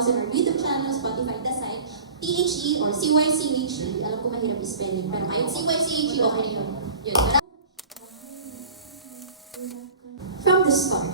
us on our YouTube channel, Spotify, the site, THE or CYCHE. Alam ko mahirap i-spelling, pero kahit CYCHE, okay yun. Yun. From the start.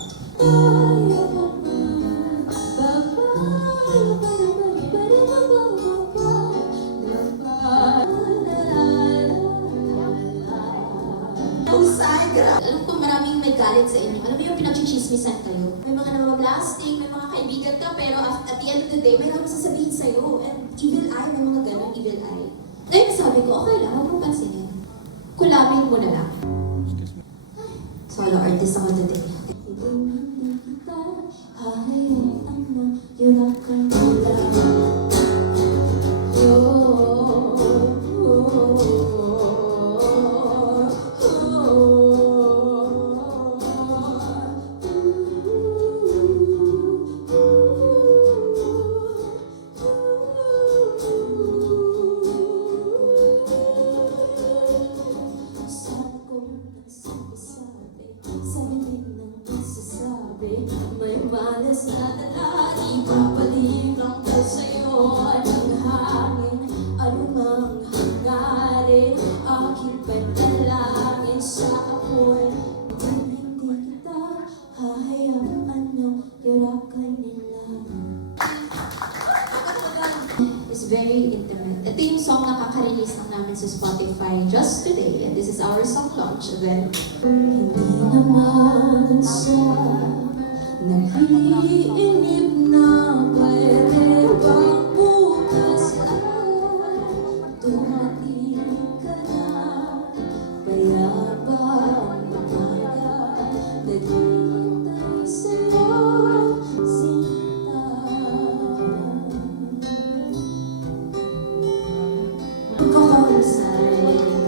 Alam ko maraming may galit sa inyo. Alam mo yung pinag-chismisan kayo. May mga namamablasting, may mga kaibigan ka, pero at the end of the day, may naman sasabihin sa'yo. And evil eye, may mga ganun, evil eye. Ngayon sabi ko, okay lang, huwag mong pansinin. Kulamin mo na lang. Solo artist ako today. May malas na dala, ipapalig lang ko sa'yo ng hangin. Anumang hangarin, aking panalangin sa apoy. Hindi kita hahayaan na yurakan nila. It's very intimate. Ito yung song na kaka-release lang namin sa Spotify just today. And this is our song launch event. Hindi naman sa nag-iinip na pwede bang bukas ay dumating ka na. Payapang umaga, naghihintay sa'yo, sinta.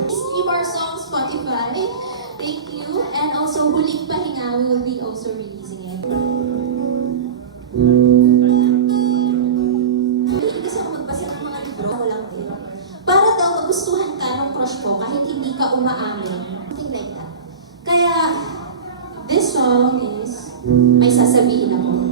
Stream our song Spotify. Thank you. And also, Huling Pahinga, we will be also releasing it. Hindi ako magbasa ng mga libro. Ako lang din. Para daw magustuhan ka ng crush ko kahit hindi ka umaamin. Something like that. Kaya, this song is, may sasabihin ako.